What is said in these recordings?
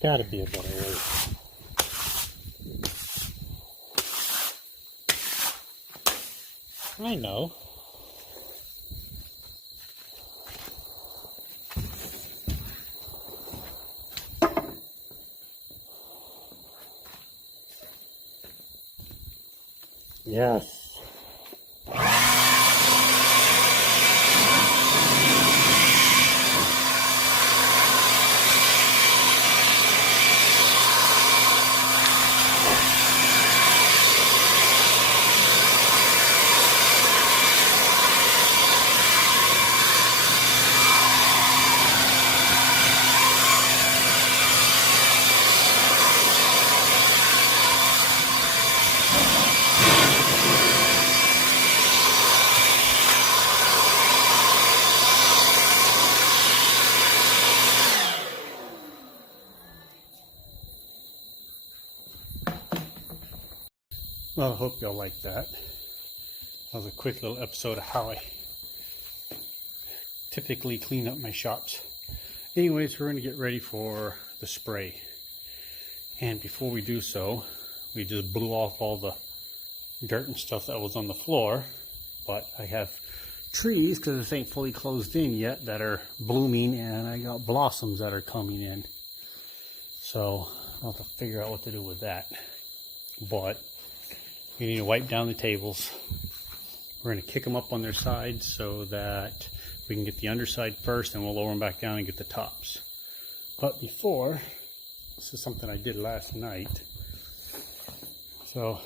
Gotta be a better way. I know. Yes. Well, I hope y'all like that. That was a quick little episode of how I typically clean up my shops. Anyways, we're going to get ready for the spray. And before we do so, we just blew off all the dirt and stuff that was on the floor. But I have trees, because this ain't fully closed in yet, that are blooming, and I got blossoms that are coming in. So I'll have to figure out what to do with that. But we need to wipe down the tables. We're going to kick them up on their sides so that we can get the underside first, and we'll lower them back down and get the tops. But before, this is something I did last night. So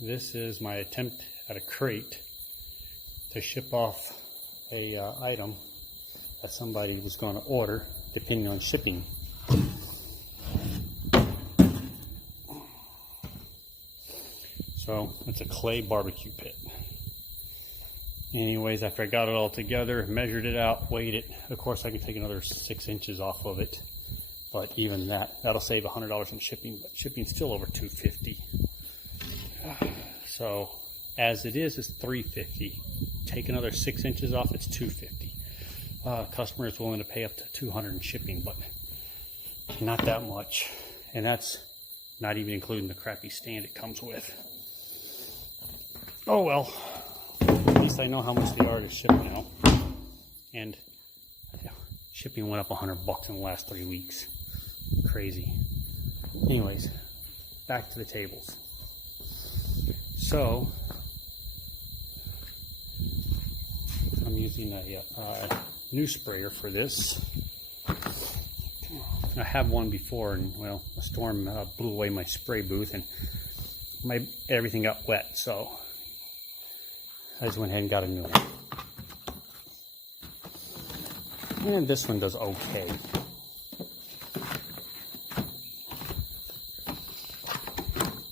this is my attempt at a crate to ship off a item that somebody was going to order, depending on shipping. So it's a clay barbecue pit. Anyways, after I got it all together, measured it out, weighed it, of course I can take another 6 inches off of it. But even that'll save $100 in shipping, but shipping's still over $250. So as it is, it's $350. Take another 6 inches off, it's $250. Customer is willing to pay up to $200 in shipping, but not that much. And that's not even including the crappy stand it comes with. Oh well, at least I know how much they are to ship now. And shipping went up $100 in the last 3 weeks. Crazy. Anyways, back to the tables. So I'm using a new sprayer for this. I have one before, and well, a storm blew away my spray booth, and everything got wet, so I just went ahead and got a new one. And this one does okay.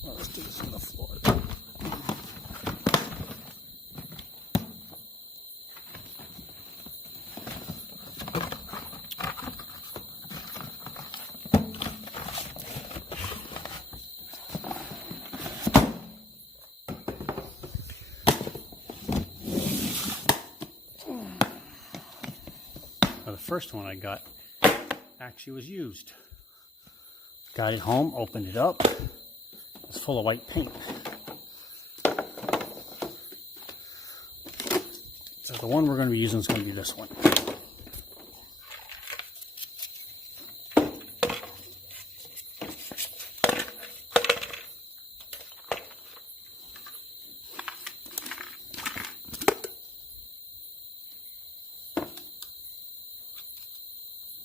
Let's do this on the floor. The first one I got actually was used. Got it home, opened it up. It's full of white paint. So the one we're going to be using is going to be this one.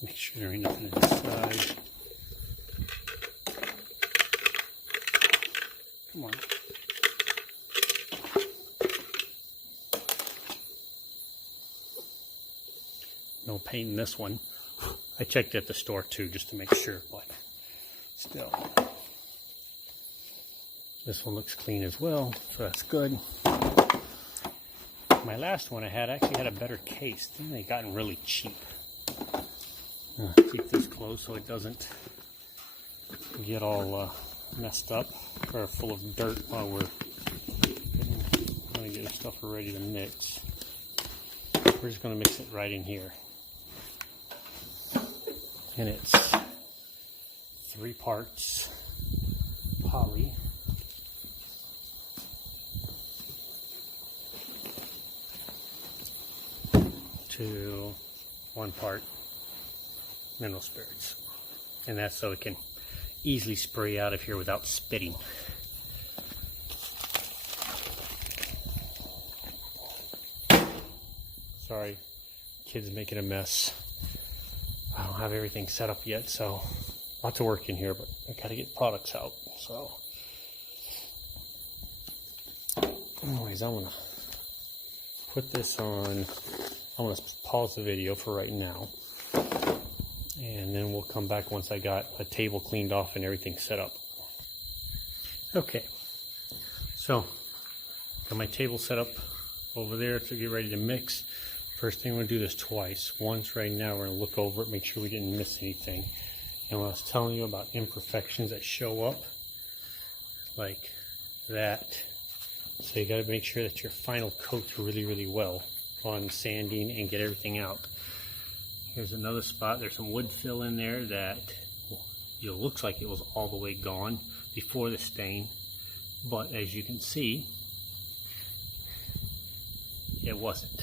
Make sure there ain't nothing inside. Come on. No paint in this one. I checked at the store too, just to make sure, but still. This one looks clean as well, so that's good. My last one I had actually had a better case. Then they gotten really cheap. Keep this closed so it doesn't get all messed up or full of dirt while we're going to get the stuff ready to mix. We're just going to mix it right in here. and it's 3 parts poly to 1 part mineral spirits, and that's so it can easily spray out of here without spitting. Sorry, kids making a mess. I don't have everything set up yet, so lots of work in here, but I gotta get products out. So anyways, I'm gonna put this on. I'm gonna pause the video for right now, and then we'll come back once I got a table cleaned off and everything set up. Okay, so got my table set up over there to get ready to mix. First thing, I'm going to do this twice. Once right now, we're going to look over it, make sure we didn't miss anything. And when I was telling you about imperfections that show up, like that, so you got to make sure that your final coats really, really well on sanding and get everything out. Here's another spot. There's some wood fill in there that it looks like it was all the way gone before the stain, but as you can see, it wasn't.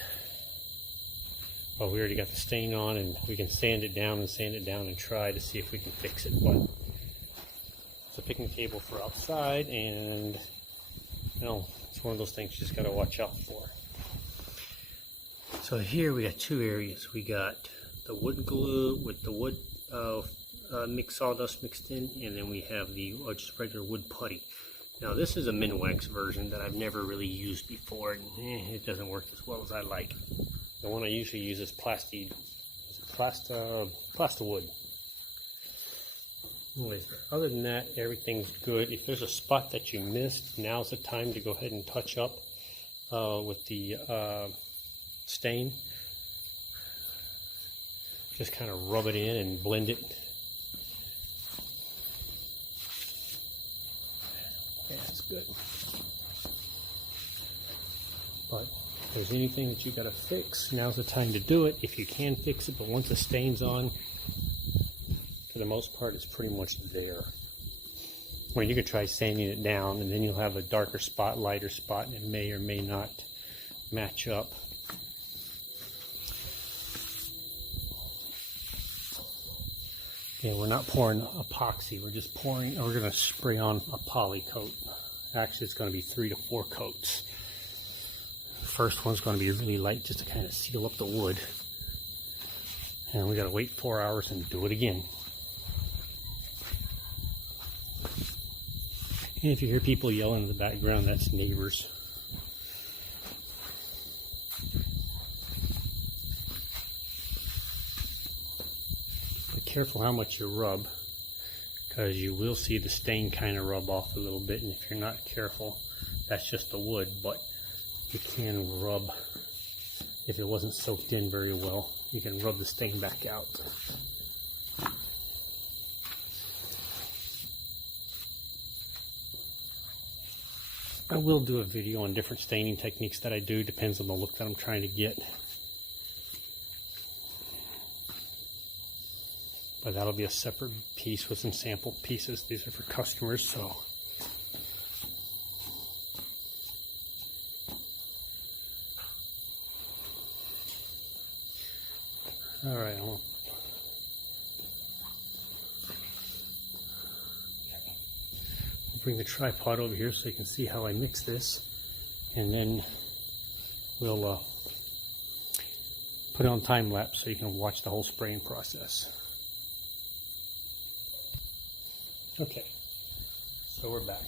Well, we already got the stain on, and we can sand it down and try to see if we can fix it. But it's a picnic table for outside, and you know, it's one of those things you just got to watch out for. So here we got 2 areas. We got the wood glue with the wood mixed sawdust mixed in, and then we have the just regular wood putty. Now this is a Minwax version that I've never really used before, and it doesn't work as well as I like. The one I usually use is Plastiwood. Anyways, other than that, everything's good. If there's a spot that you missed, now's the time to go ahead and touch up with the stain. Just kind of rub it in and blend it. Yeah, that's good. But if there's anything that you got to fix, now's the time to do it if you can fix it. But once the stain's on, for the most part, it's pretty much there. Well, you could try sanding it down, and then you'll have a darker spot, lighter spot, and it may or may not match up. Okay, we're not pouring epoxy. We're just pouring, we're going to spray on a poly coat. Actually, it's going to be 3 to 4 coats. First one's going to be really light just to kind of seal up the wood, and we got to wait 4 hours and do it again. And if you hear people yelling in the background, that's neighbors. Be careful how much you rub, because you will see the stain kind of rub off a little bit, and if you're not careful, that's just the wood. But you can rub, if it wasn't soaked in very well, you can rub the stain back out. I will do a video on different staining techniques that I do, depends on the look that I'm trying to get. But that'll be a separate piece with some sample pieces. These are for customers, so. All right, I'll bring the tripod over here so you can see how I mix this, and then we'll put it on time lapse so you can watch the whole spraying process. Okay, so we're back.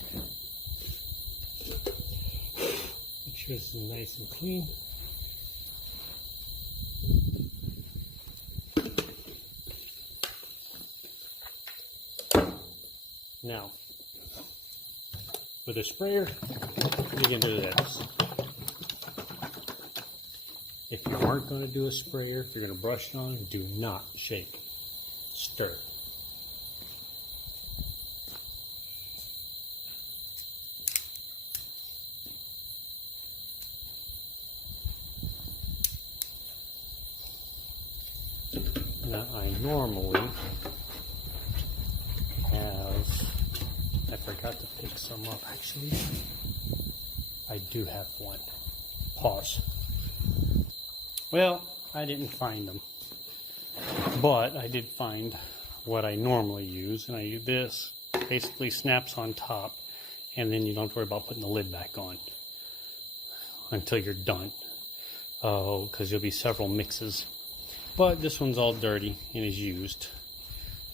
Make sure this is nice and clean. Now, with a sprayer, you can do this. If you aren't going to do a sprayer, if you're going to brush it on, do not shake. Stir. Now area I normally have. I forgot to pick some up. Actually, I do have one. Pause. Well, I didn't find them, but I did find what I normally use, and I use this. Basically snaps on top, and then you don't have to worry about putting the lid back on until you're done. Oh, because there'll be several mixes. But this one's all dirty and is used.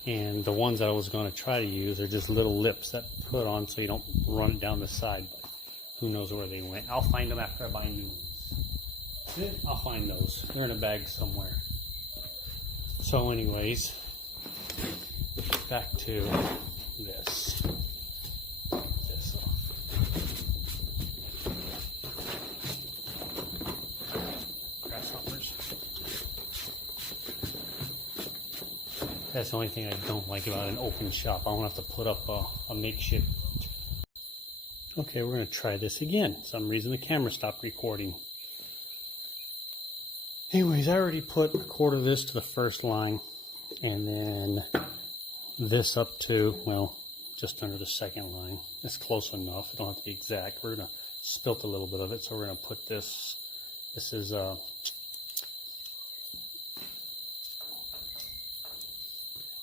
And the ones that I was going to try to use are just little lips that put on so you don't run it down the side. But who knows where they went. I'll find them after I buy new ones. I'll find those. They're in a bag somewhere. So anyways, back to this. This off. Grasshoppers. That's the only thing I don't like about an open shop. I won't have to put up a makeshift. Okay, we're going to try this again. For some reason the camera stopped recording. Anyways, I already put a quarter of this to the first line, and then this up to, well, just under the second line. It's close enough. It don't have to be exact. We're going to spilt a little bit of it, so we're going to put this. This is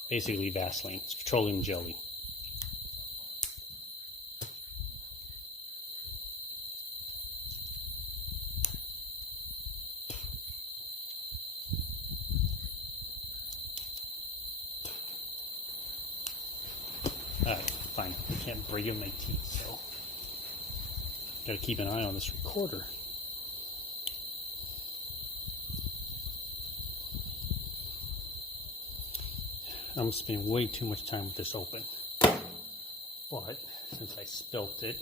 basically Vaseline. It's petroleum jelly. Alright, fine. I can't break it with my teeth, so gotta keep an eye on this recorder. I'm spending way too much time with this open. But since I spilt it,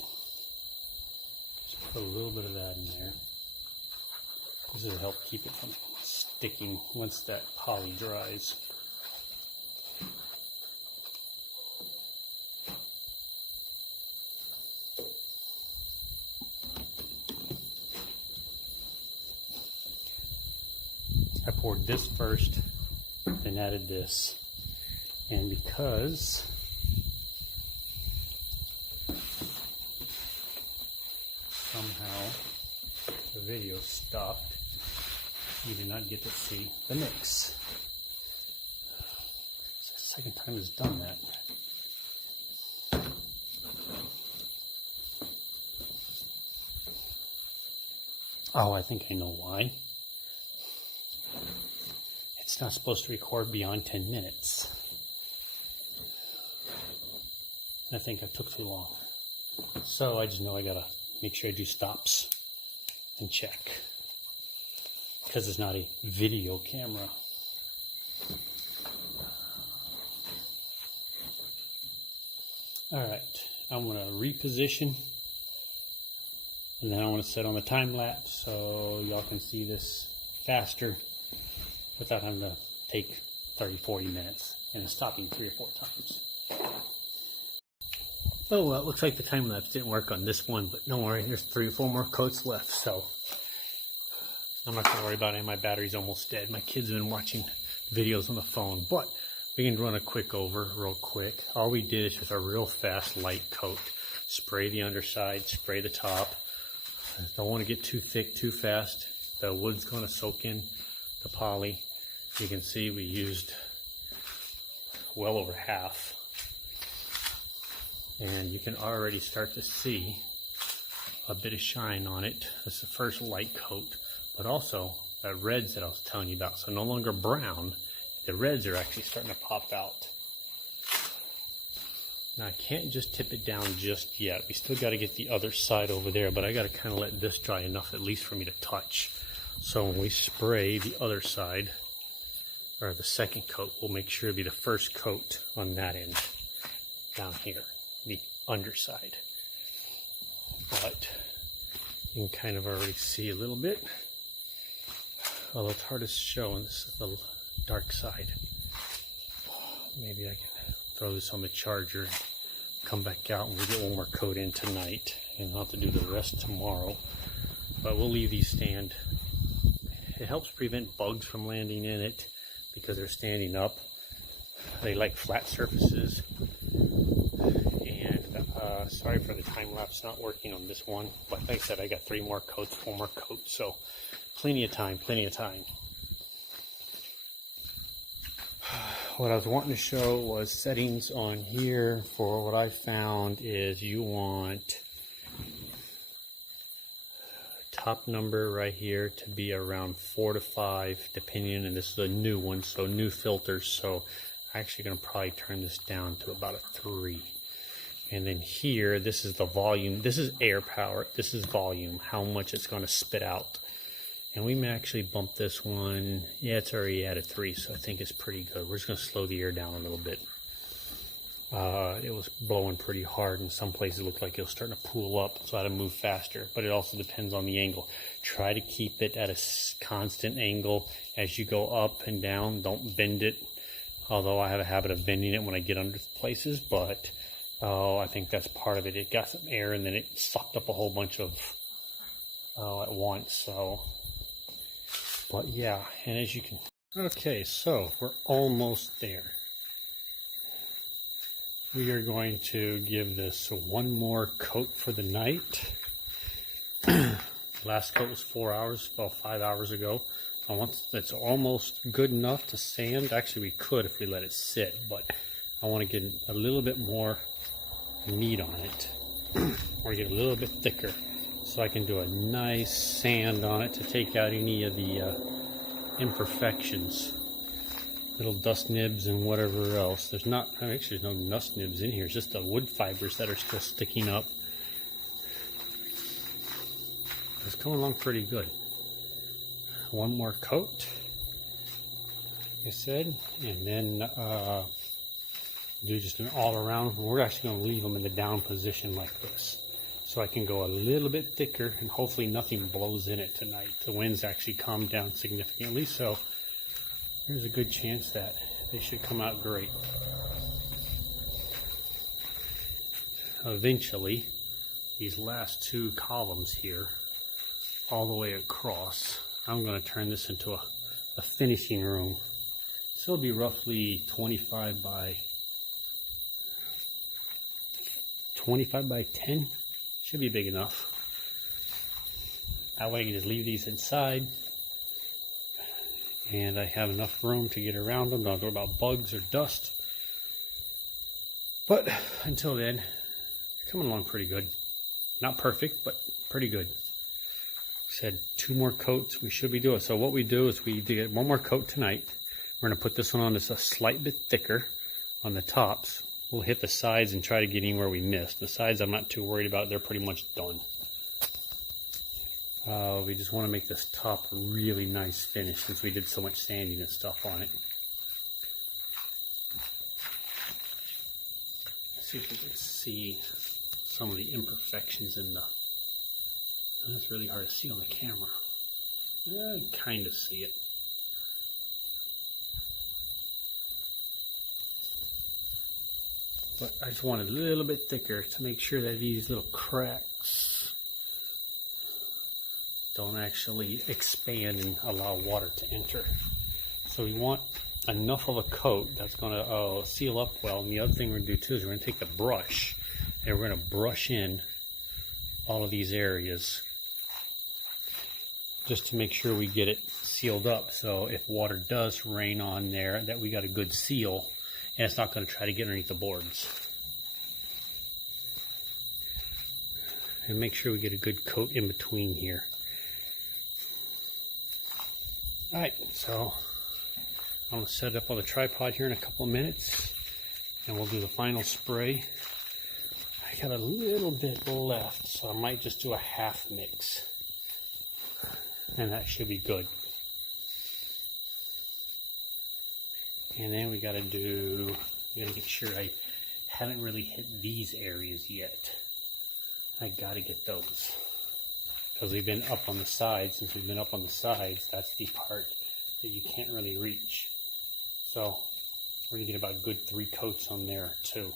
just put a little bit of that in there. This will help keep it from sticking once that poly dries. I poured this first, then added this. And because somehow the video stopped, you did not get to see the mix. It's the second time it's done that. Oh, I think I know why. It's not supposed to record beyond 10 minutes. I think I took too long. So I just know I gotta make sure I do stops and check. Because it's not a video camera. Alright, I'm gonna reposition. And then I want to set on the time lapse so y'all can see this faster without having to take 30-40 minutes and stopping 3 or 4 times. Oh, well, it looks like the time lapse didn't work on this one, but don't worry, there's 3 or 4 more coats left, so I'm not going to worry about it. My battery's almost dead. My kids have been watching videos on the phone, but we can run a quick over real quick. All we did is just a real fast light coat. Spray the underside, spray the top. Don't want to get too thick too fast. The wood's going to soak in the poly. You can see we used well over half. And you can already start to see a bit of shine on it. That's the first light coat. But also the reds that I was telling you about. So no longer brown. The reds are actually starting to pop out. Now I can't just tip it down just yet. We still got to get the other side over there, but I got to kind of let this dry enough at least for me to touch. So when we spray the other side, or the second coat, we'll make sure to be the first coat on that end, down here, the underside. But you can kind of already see a little bit, although it's hard to show on this little dark side. Maybe I can throw this on the charger, come back out, and we'll get one more coat in tonight, and I'll have to do the rest tomorrow. But we'll leave these stand. It helps prevent bugs from landing in it. because they're standing up. They like flat surfaces. And sorry for the time lapse not working on this one, but like I said, I got 3 more coats, 4 more coats, so plenty of time, plenty of time. What I was wanting to show was settings on here. For what I found is you want top number right here to be around 4 to 5 depending, and this is a new one, so new filters, so I'm actually going to probably turn this down to about a 3. And then here, this is the volume, this is air power, this is volume, how much it's going to spit out. And we may actually bump this one, yeah, it's already at a 3, so I think it's pretty good. We're just going to slow the air down a little bit. It was blowing pretty hard, and some places it looked like it was starting to pool up, so I had to move faster. But it also depends on the angle. Try to keep it at a constant angle as you go up and down. Don't bend it, although I have a habit of bending it when I get under places, but I think that's part of it. It got some air, and then it sucked up a whole bunch of at once. So, but yeah, and as you can, okay, so we're almost there. We are going to give this 1 more coat for the night. Last coat was 4 hours, about 5 hours ago. It's almost good enough to sand. Actually, we could if we let it sit, but I want to get a little bit more meat on it. I want to get a little bit thicker so I can do a nice sand on it to take out any of the imperfections. Little dust nibs and whatever else. There's not, actually there's no dust nibs in here. It's just the wood fibers that are still sticking up. It's coming along pretty good. 1 more coat, like I said, and then do just an all around. We're actually going to leave them in the down position like this, so I can go a little bit thicker, and hopefully nothing blows in it tonight. The winds actually calmed down significantly, so there's a good chance that they should come out great. Eventually, these last 2 columns here, all the way across, I'm going to turn this into a finishing room. So it'll be roughly 25 by 10. Should be big enough. That way I can just leave these inside, and I have enough room to get around them. Don't worry about bugs or dust. But until then, coming along pretty good. Not perfect, but pretty good. Said 2 more coats we should be doing. So what we do is we get 1 more coat tonight. We're going to put this one on just a slight bit thicker on the tops. We'll hit the sides and try to get anywhere we missed. The sides I'm not too worried about. They're pretty much done. We just want to make this top a really nice finish since we did so much sanding and stuff on it. Let's see if we can see some of the imperfections in the... That's really hard to see on the camera. I kind of see it. But I just want it a little bit thicker to make sure that these little cracks don't actually expand and allow water to enter. So we want enough of a coat that's going to seal up well. And the other thing we're going to do too is we're going to take the brush and we're going to brush in all of these areas just to make sure we get it sealed up. So if water does rain on there, that we got a good seal and it's not going to try to get underneath the boards. And make sure we get a good coat in between here. Alright, so I'm going to set up on the tripod here in a couple of minutes and we'll do the final spray. I got a little bit left, so I might just do a half mix. And that should be good. And then we got to make sure I haven't really hit these areas yet. I got to get those. Because we've been up on the sides. Since we've been up on the sides, that's the part that you can't really reach. So we're going to get about a good 3 coats on there too.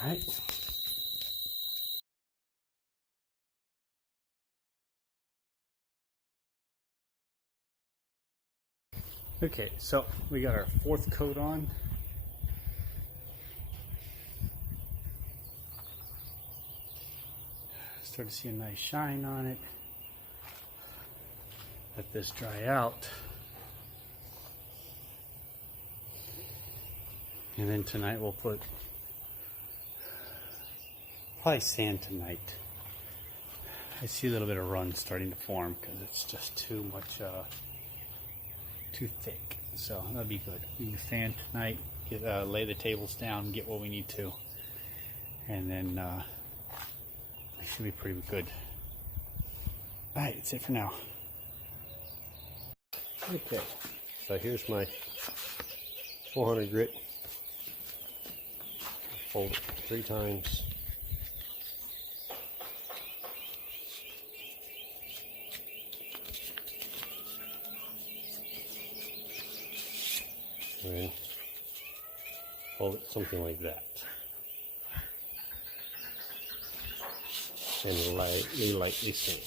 Alright. Okay, so we got our fourth coat on. Start to see a nice shine on it. Let this dry out. And then tonight we'll put probably sand tonight. I see a little bit of run starting to form because it's just too much, too thick. So that'll be good. We can sand tonight, get, lay the tables down, get what we need to, and then it should be pretty good. All right, that's it for now. Okay, so here's my 400 grit. Fold it 3 times. And then fold it something like that. And lightly sand.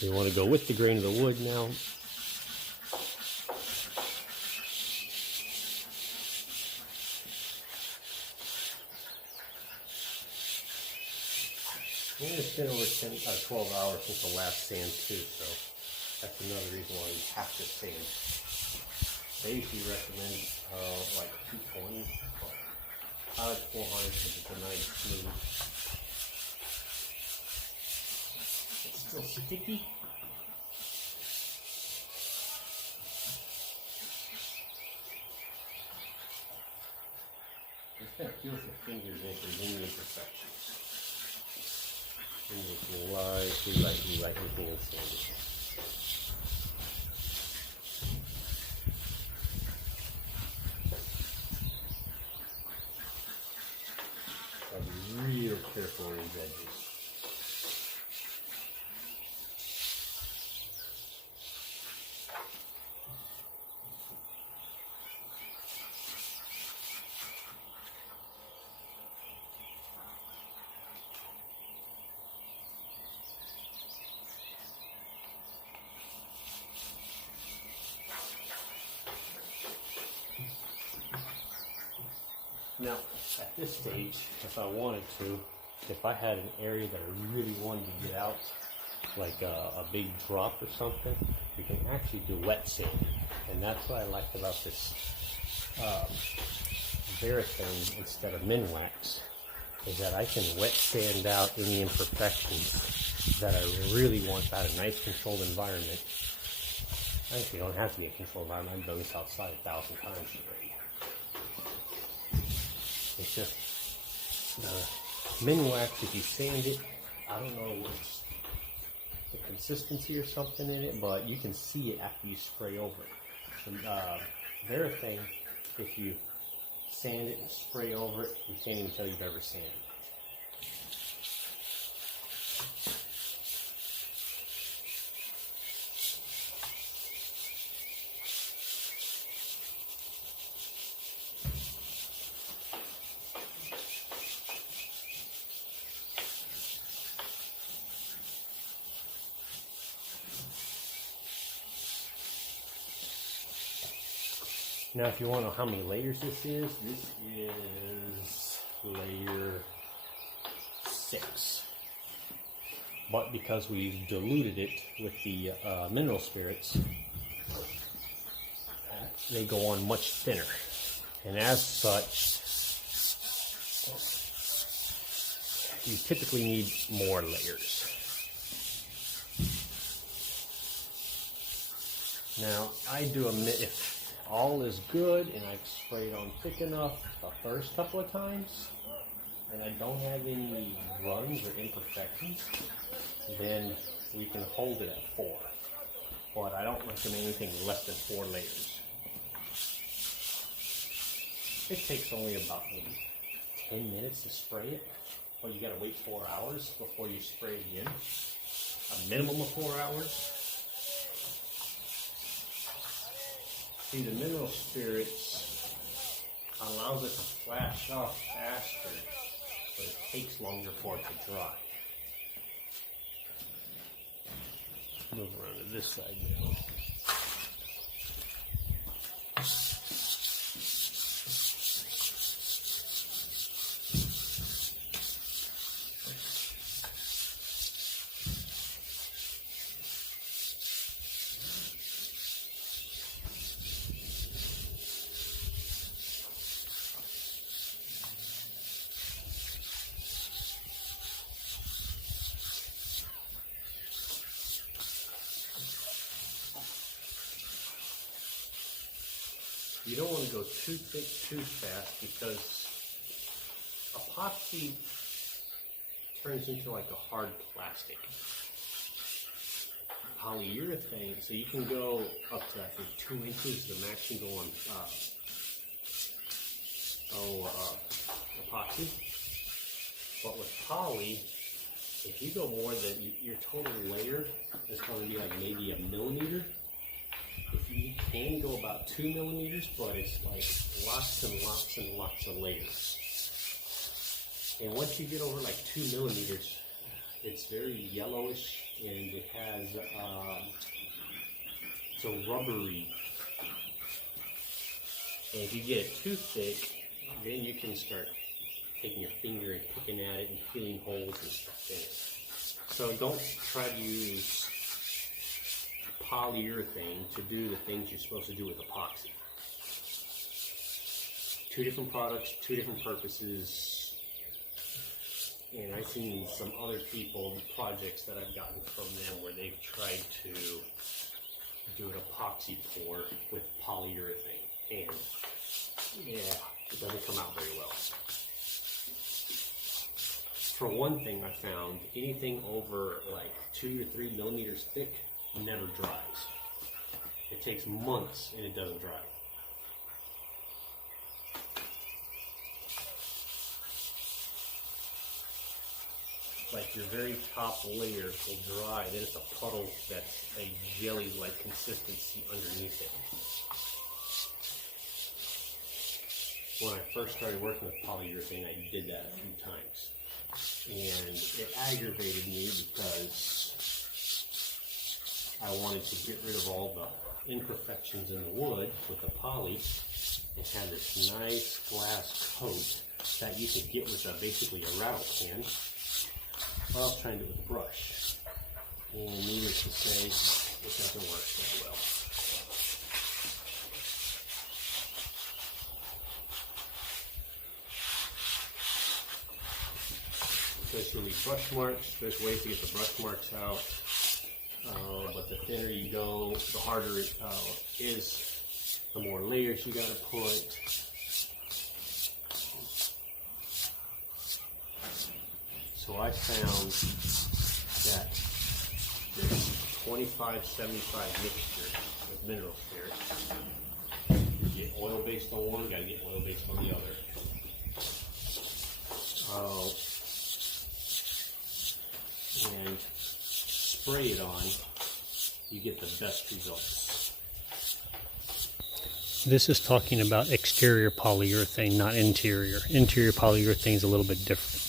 You want to go with the grain of the wood now. And it's been over 12 hours since the last sand too, so that's another reason why you have to sand. They usually recommend like 220, but I like 400 because it's a nice smooth. It's still sticky. Just kind of feel with your fingers if there's any imperfections. And you can lightly hand sand it. I'll be real careful on these edges. Now, at this stage, if I wanted to, if I had an area that I really wanted to get out, like a big drop or something, you can actually do wet sand. And that's what I liked about this Polyurethane instead of Minwax, is that I can wet sand out any imperfections that I really want out of a nice controlled environment. Actually, you don't have to be a controlled environment. I've done this outside 1,000 times already. It's just Minwax, if you sand it, I don't know what's the consistency or something in it, but you can see it after you spray over it. And Polyurethane, if you sand it and spray over it, you can't even tell you've ever sanded it. Now, if you want to know how many layers this is layer 6. But because we diluted it with the mineral spirits, they go on much thinner. And as such, you typically need more layers. Now, I do if all is good and I've sprayed on thick enough the first couple of times and I don't have any runs or imperfections, then we can hold it at 4. But I don't recommend anything less than 4 layers. It takes only about maybe 10 minutes to spray it, but you gotta wait 4 hours before you spray it again. A minimum of 4 hours. See, the mineral spirits allows it to flash off faster, but it takes longer for it to dry. Move around to this side now. You don't want to go too thick too fast because epoxy turns into like a hard plastic. Polyurethane, so you can go up to I think 2 inches. The max can go on epoxy. But with poly, if you go more than your total layer is going to be like maybe 1 millimeter. If you can go about 2 millimeters, but it's like lots and lots and lots of layers. And once you get over like 2 millimeters, it's very yellowish and it has it's a rubbery. And if you get it too thick, then you can start taking your finger and picking at it and feeling holes and stuff in it. So don't try to use polyurethane to do the things you're supposed to do with epoxy. 2 different products, 2 different purposes. And I've seen some other people, projects that I've gotten from them where they've tried to do an epoxy pour with polyurethane. And yeah, it doesn't come out very well. For one thing, I found anything over like 2 to 3 millimeters thick never dries. It takes months and it doesn't dry. Like your very top layer will dry, then it's a puddle that's a jelly-like consistency underneath it. When I first started working with polyurethane, I did that a few times. And it aggravated me because I wanted to get rid of all the imperfections in the wood with the poly and have this nice glass coat that you could get with basically a rattle can. Well, I was trying to do it with a brush. And needless to say, it doesn't work that well. There's going to be brush marks. There's ways to get the brush marks out. But the thinner you go, the harder it is, the more layers you got to put. So I found that this 25-75 mixture with mineral spirits, you get oil based on one, you got to get oil based on the other. And spray it on, you get the best results. This is talking about exterior polyurethane, not interior. Interior polyurethane is a little bit different.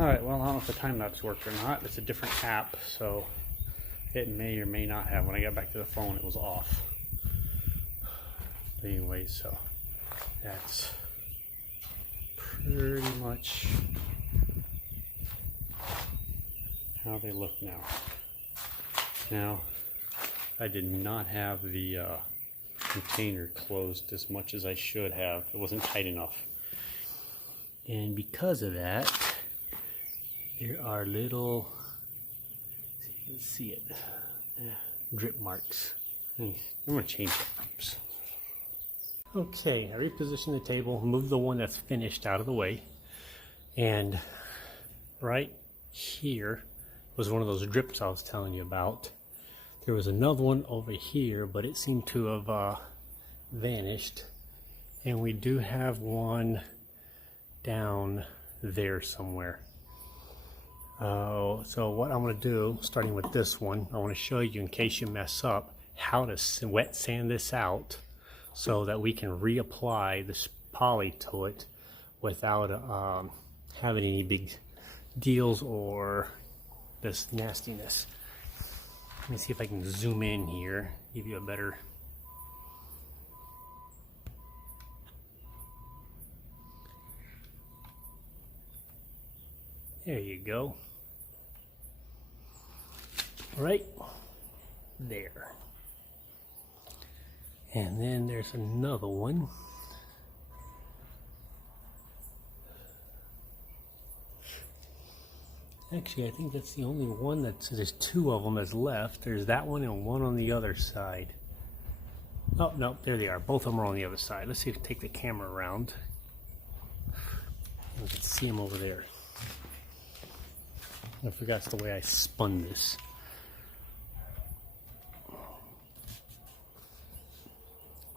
Alright, well, I don't know if the time lapse worked or not. It's a different app, so it may or may not have. When I got back to the phone, it was off. But anyway, so that's pretty much how they look now. Now, I did not have the container closed as much as I should have. It wasn't tight enough. And because of that, there are little, see if you can see it, drip marks. I'm going to change it. Oops. Okay, I repositioned the table, moved the one that's finished out of the way, and right here was one of those drips I was telling you about. There was another one over here, but it seemed to have vanished, and we do have one down there somewhere. So what I'm going to do, starting with this one, I want to show you, in case you mess up, how to wet sand this out so that we can reapply this poly to it without having any big deals or this nastiness. Let me see if I can zoom in here, give you a better... There you go. Right there. And then there's another one. Actually, I think that's the only one there's two of them that's left. There's that one and one on the other side. Oh, no, there they are. Both of them are on the other side. Let's see if we take the camera around. You can see them over there. I forgot the way I spun this.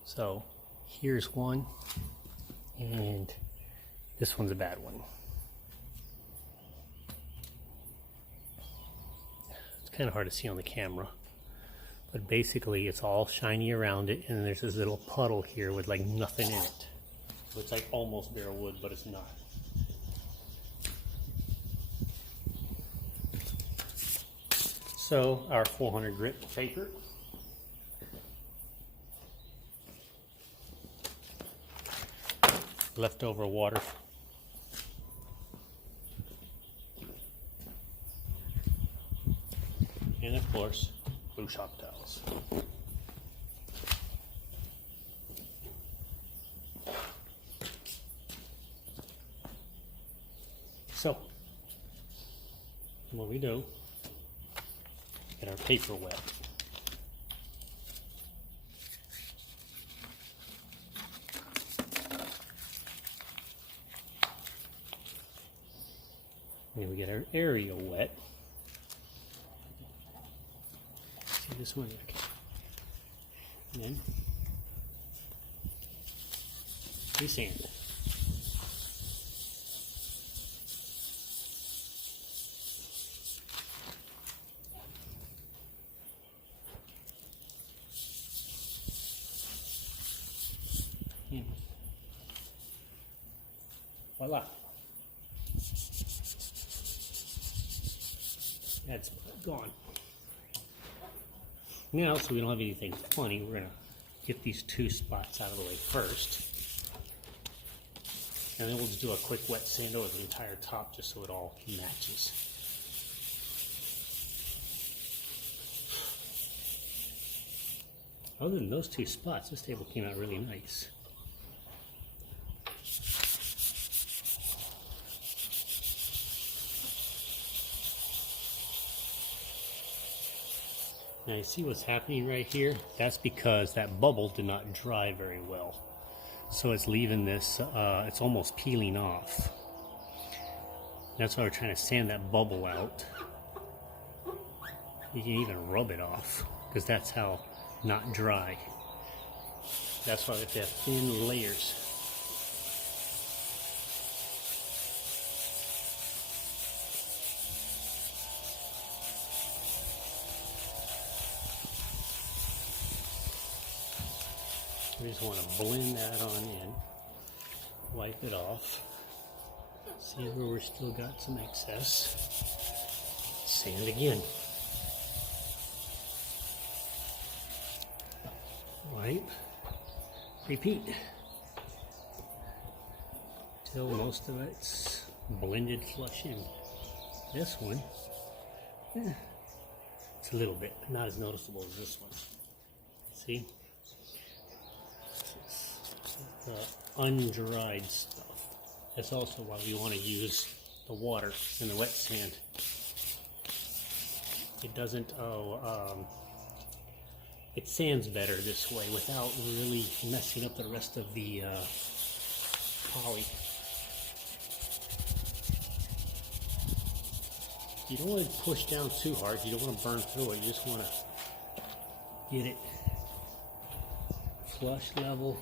So here's one, and this one's a bad one. It's kind of hard to see on the camera, but basically it's all shiny around it, and there's this little puddle here with like nothing in it. So it's like almost bare wood, but it's not. So our 400 grit paper. Leftover water. And of course, blue shop towels. So, what we do, get our paper wet. And we get our area wet. See this one? Okay. And then we sand it. And voila. That's gone. Now, so we don't have anything funny, we're going to get these two spots out of the way first. And then we'll just do a quick wet sand over the entire top just so it all matches. Other than those two spots, this table came out really nice. Now you see what's happening right here? That's because that bubble did not dry very well. So it's leaving this, it's almost peeling off. That's why we're trying to sand that bubble out. You can even rub it off, because that's how not dry. That's why we have to have thin layers. We just want to blend that on in, wipe it off. See where we're still got some excess. Sand again. Wipe. Repeat. Till most of it's blended flush in. This one, it's a little bit, not as noticeable as this one. See? It's the undried stuff. That's also why we want to use the water and the wet sand. It doesn't, it sands better this way without really messing up the rest of the poly. You don't want to push down too hard. You don't want to burn through it. You just want to get it flush level.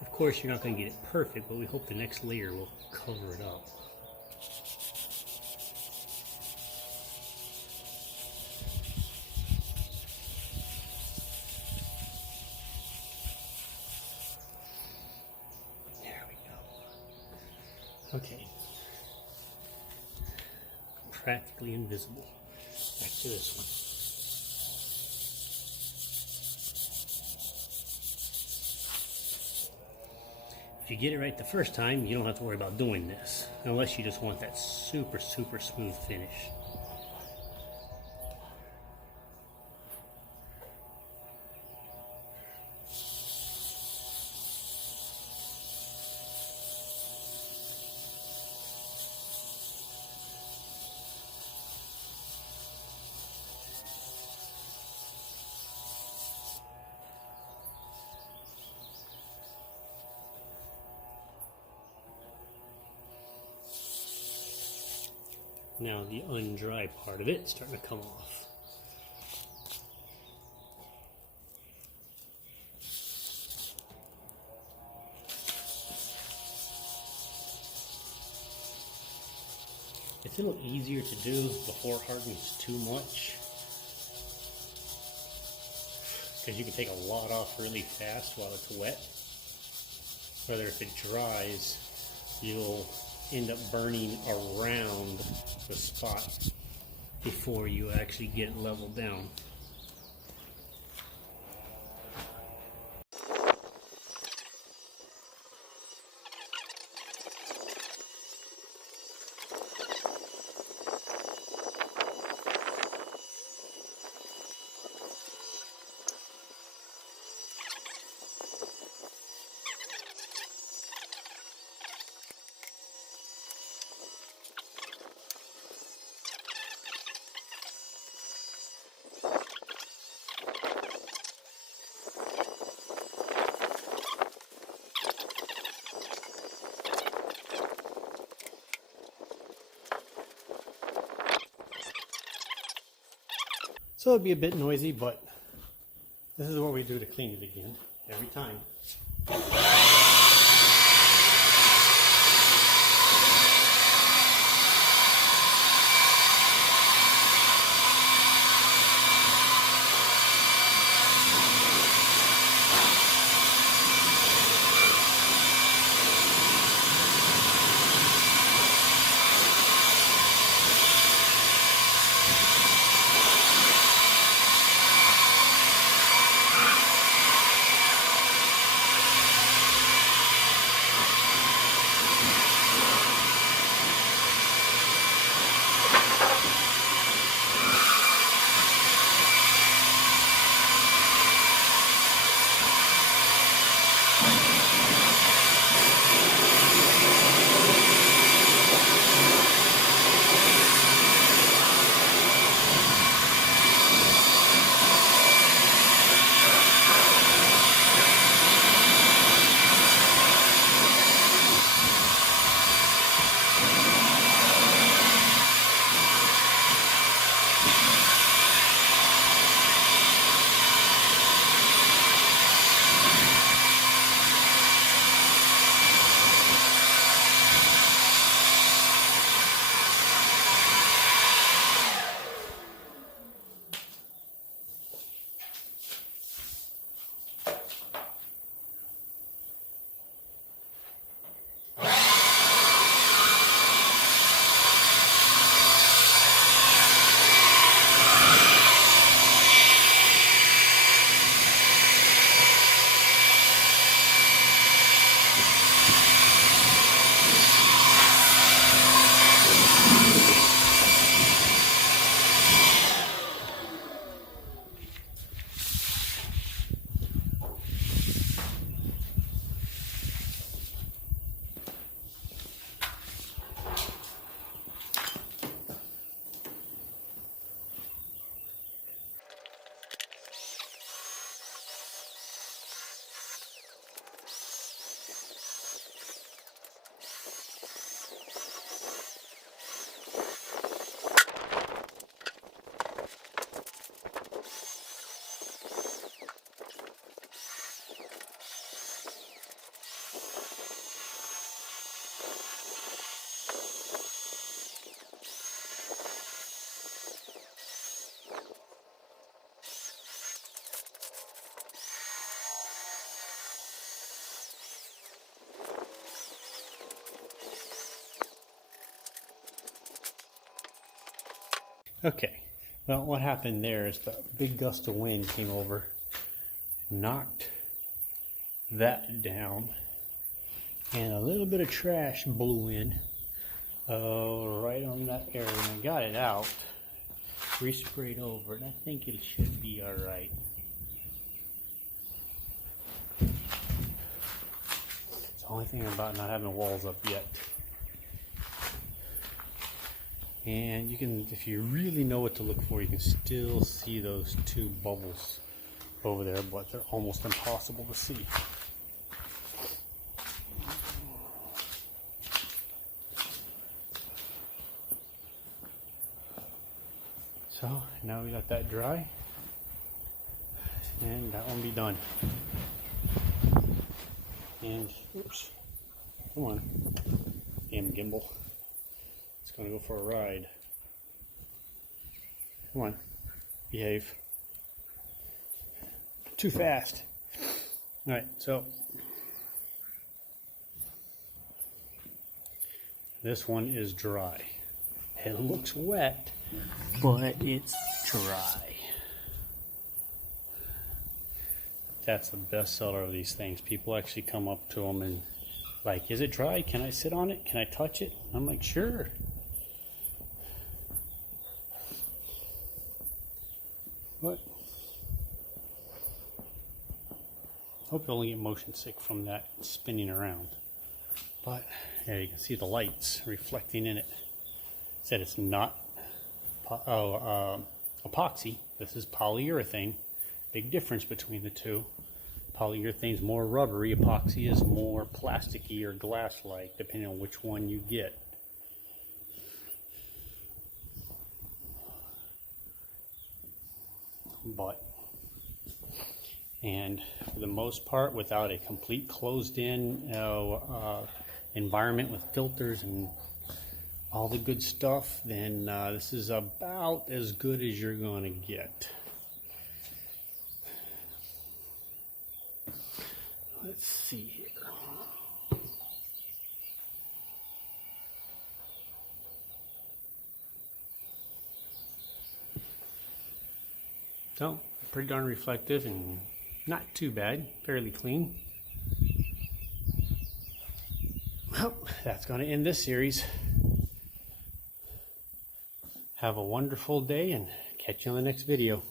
Of course, you're not going to get it perfect, but we hope the next layer will cover it up. Okay, practically invisible. Back to this one. If you get it right the first time, you don't have to worry about doing this, unless you just want that super, super smooth finish. Now the undry part of it is starting to come off. It's a little easier to do before it hardens too much, because you can take a lot off really fast while it's wet. Whether if it dries, you'll end up burning around the spot before you actually get it leveled down. So it'd be a bit noisy, but this is what we do to clean it again every time. Okay, well, what happened there is the big gust of wind came over, knocked that down, and a little bit of trash blew in right on that area. And I got it out, resprayed over it. I think it should be all right. It's the only thing about not having walls up yet. And you can, if you really know what to look for, you can still see those two bubbles over there, but they're almost impossible to see. So now we let that dry, and that one be done. And oops, come on, damn gimbal. It's gonna go for a ride. Come on, behave. Too fast. All right, so this one is dry. It looks wet, but it's dry. That's the best seller of these things. People actually come up to them and like, is it dry? Can I sit on it? Can I touch it? I'm like, sure. But hope you only get motion sick from that spinning around. But yeah, you can see the lights reflecting in it. Said it's not epoxy. This is polyurethane. Big difference between the two. Polyurethane is more rubbery. Epoxy is more plasticky or glass-like, depending on which one you get. But, and for the most part, without a complete closed-in environment with filters and all the good stuff, then this is about as good as you're going to get. Let's see here. So, pretty darn reflective and not too bad, fairly clean. Well, that's going to end this series. Have a wonderful day and catch you on the next video.